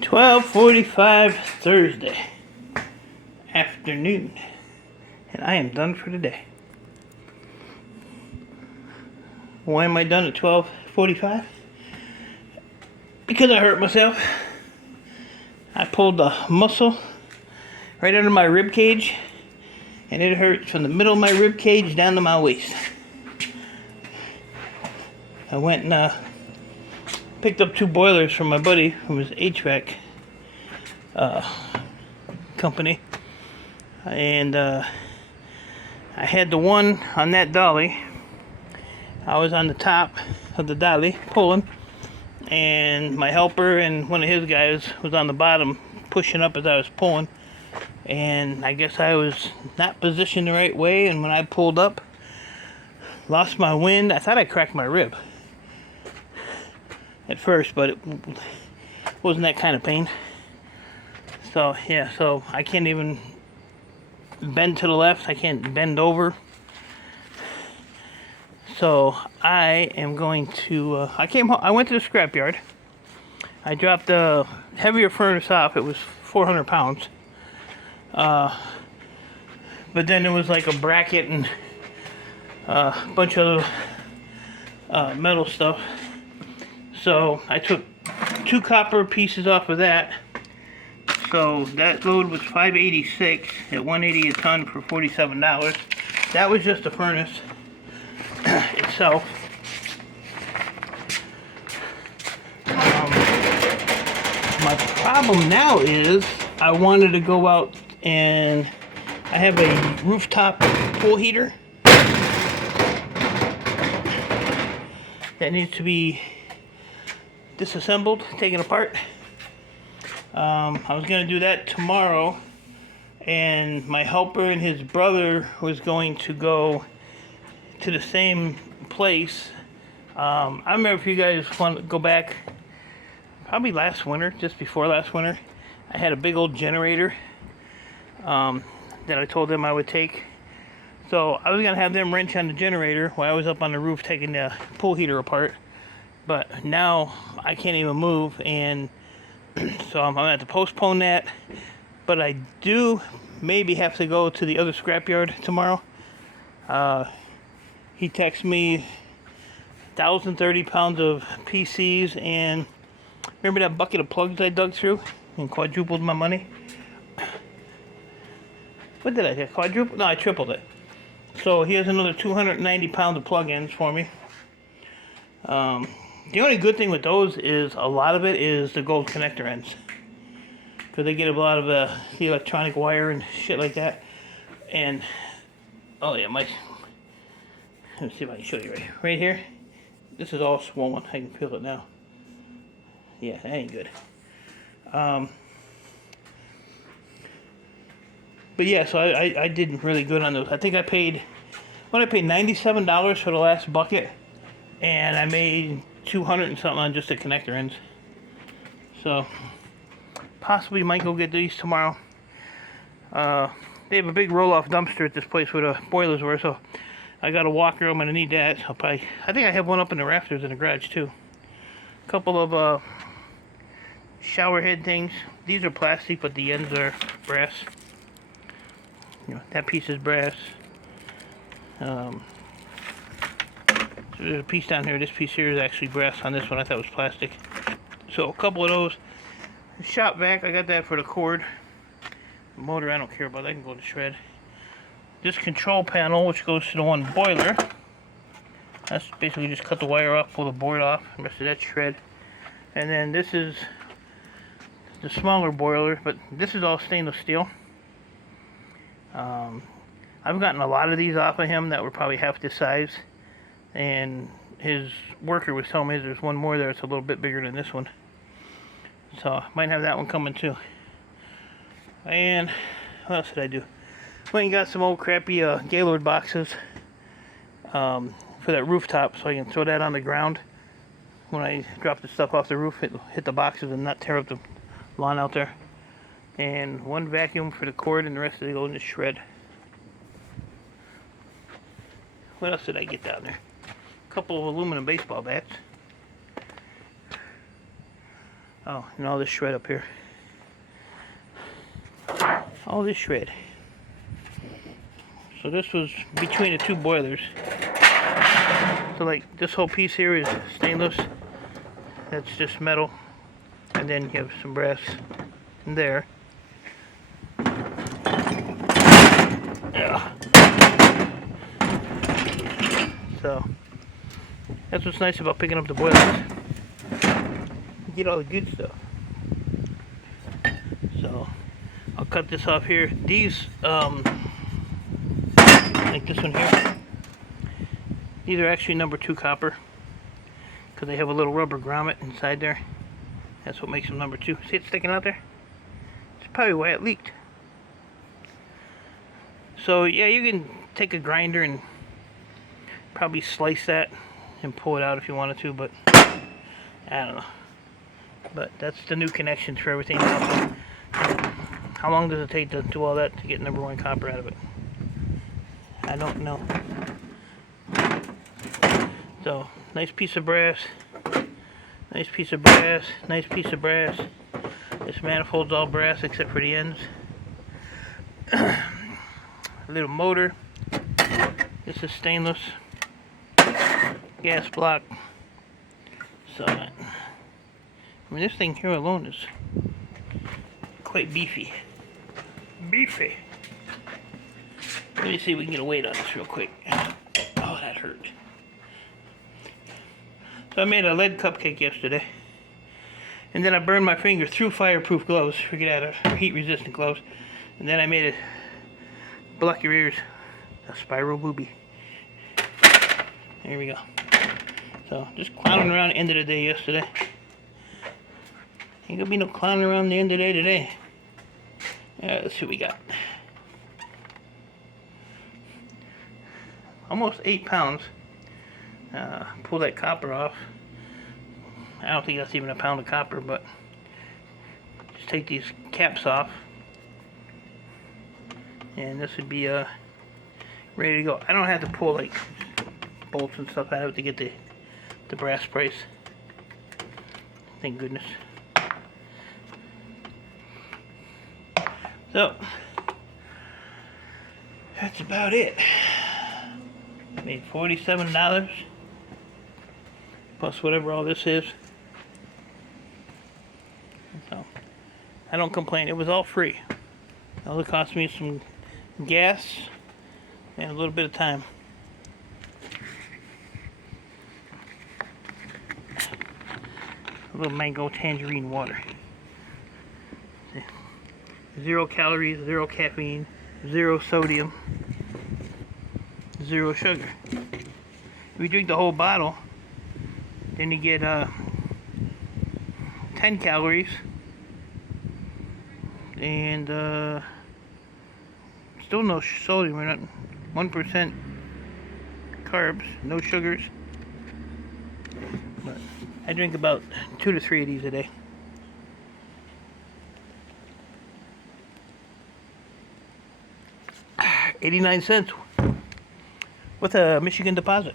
12:45 Thursday afternoon, and I am done for the day. Why am I done at 12:45? Because I hurt myself. I pulled the muscle right under my rib cage, and it hurts from the middle of my rib cage down to my waist. I went and picked up 2 boilers from my buddy from his HVAC company, and I had the one on that dolly. I was on the top of the dolly pulling, and my helper and one of his guys was on the bottom pushing up as I was pulling, and I guess I was not positioned the right way, and when I pulled up, lost my wind. I thought I cracked my rib at first, but it wasn't that kind of pain. So yeah, so I can't even bend to the left. I can't bend over. So I am going to. I came home. I went to the scrapyard. I dropped the heavier furnace off. It was 400 pounds. But then there was like a bracket and a bunch of metal stuff. So I took 2 copper pieces off of that. So that load was $586 at $180 a ton for $47. That was just the furnace itself. My problem now is I wanted to go out, and I have a rooftop pool heater that needs to be disassembled, taken apart. I was going to do that tomorrow, and my helper and his brother was going to go to the same place. I remember, if you guys want to go back, probably last winter, just before last winter, I had a big old generator that I told them I would take. So I was going to have them wrench on the generator while I was up on the roof taking the pool heater apart. But now I can't even move, and so I'm going to have to postpone that. But I do maybe have to go to the other scrapyard tomorrow. He texted me 1,030 pounds of PCs, and remember that bucket of plugs I dug through and quadrupled my money? What did I get? Quadruple? No, I tripled it. So he has another 290 pounds of plug-ins for me. The only good thing with those is a lot of it is the gold connector ends, because they get a lot of the electronic wire and shit like that. And oh yeah, let me see if I can show you right here. This is all swollen. I can feel it now. Yeah, that ain't good. But yeah, so I did really good on those. I think I paid $97 for the last bucket, and I made 200 and something on just the connector ends. So possibly might go get these tomorrow. They have a big roll-off dumpster at this place where the boilers were, so I got a walker. I'm gonna need that. I think I have one up in the rafters in the garage too. A couple of shower head things. These are plastic, but the ends are brass. You know, that piece is brass. So there's a piece down here. This piece here is actually brass on this one. I thought it was plastic. So a couple of those. The shop vac, I got that for the cord. The motor, I don't care about. That can go to shred. This control panel, which goes to the one boiler, that's basically just cut the wire off, pull the board off. The rest of that shred. And then this is the smaller boiler, but this is all stainless steel. I've gotten a lot of these off of him that were probably half this size, and his worker was telling me there's one more there that's a little bit bigger than this one, so I might have that one coming too. And what else did I do? Went and got some old crappy Gaylord boxes for that rooftop, so I can throw that on the ground when I drop the stuff off the roof. It'll hit the boxes and not tear up the lawn out there. And one vacuum for the cord, and the rest of it go in the shred. What else did I get down there? A couple of aluminum baseball bats. Oh, and all this shred up here. All this shred. So this was between the two boilers. So like this whole piece here is stainless. That's just metal. And then you have some brass in there. Yeah. So that's what's nice about picking up the boilers. You get all the good stuff. So I'll cut this off here. These like this one here, these are actually number 2 copper because they have a little rubber grommet inside there. That's what makes them number 2. See it sticking out there? It's probably why it leaked. So yeah, you can take a grinder and probably slice that and pull it out if you wanted to, but I don't know. But that's the new connections for everything else. How long does it take to do all that to get number 1 copper out of it? I don't know. So, nice piece of brass. Nice piece of brass. Nice piece of brass. This manifold's all brass except for the ends. A little motor. This is stainless. Gas block. So, I mean, this thing here alone is quite beefy. Beefy. Let me see if we can get a weight on this real quick. Oh, that hurt. So I made a lead cupcake yesterday. And then I burned my finger through fireproof gloves. Forget out of heat resistant gloves. And then I made a, block your ears, a spiral booby. There we go. So just clowning around the end of the day yesterday. Ain't gonna be no clowning around the end of the day today. Let's see what we got. Almost 8 pounds. Pull that copper off. I don't think that's even a pound of copper, but just take these caps off. And this would be ready to go. I don't have to pull like bolts and stuff out of it to get the brass brace. Thank goodness. So that's about it. Made $47 plus whatever all this is. So I don't complain. It was all free. All it cost me some gas and a little bit of time. A little mango tangerine water. 0 calories, 0 caffeine, 0 sodium, 0 sugar. If you drink the whole bottle, then you get 10 calories and still no sodium. We're not 1% carbs, no sugars. But I drink about 2 to 3 of these a day. $0.89 with a Michigan deposit.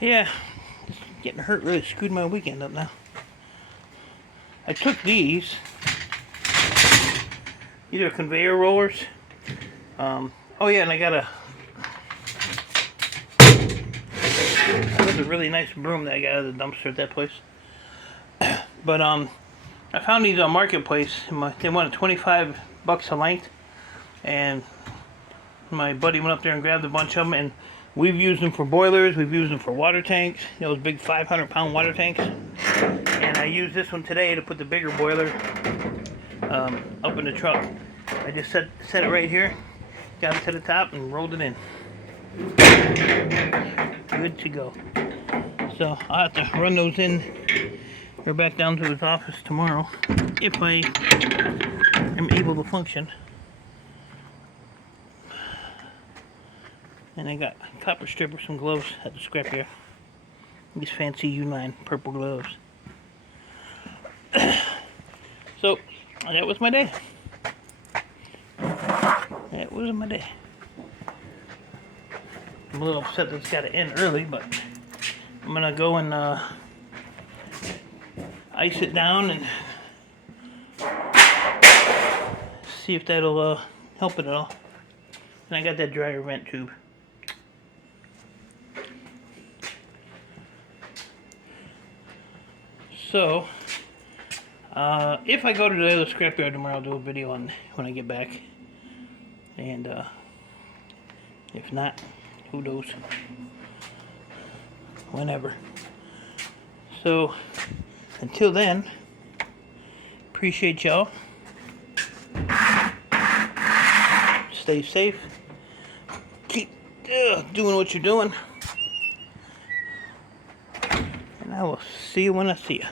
Yeah, getting hurt really screwed my weekend up now. I took these. These are conveyor rollers. Oh yeah, and I got a really nice broom that I got out of the dumpster at that place. But I found these on Marketplace. They wanted $25 a length, and my buddy went up there and grabbed a bunch of them. And we've used them for boilers. We've used them for water tanks. Those big 500-pound water tanks. And I used this one today to put the bigger boiler up in the truck. I just set it right here, got it to the top, and rolled it in. Good to go. So I'll have to run those in. Go back down to his office tomorrow if I am able to function. And I got copper strippers, some gloves at the Scrapyard. These fancy U9 purple gloves. So that was my day. That was my day. I'm a little upset that it's got to end early, but I'm gonna go and ice it down and see if that'll help it at all. And I got that dryer vent tube. So, if I go to the other scrapyard tomorrow, I'll do a video on when I get back. And if not, who knows? Whenever. So, until then, appreciate y'all. Stay safe. Keep doing what you're doing. And I will see you when I see you.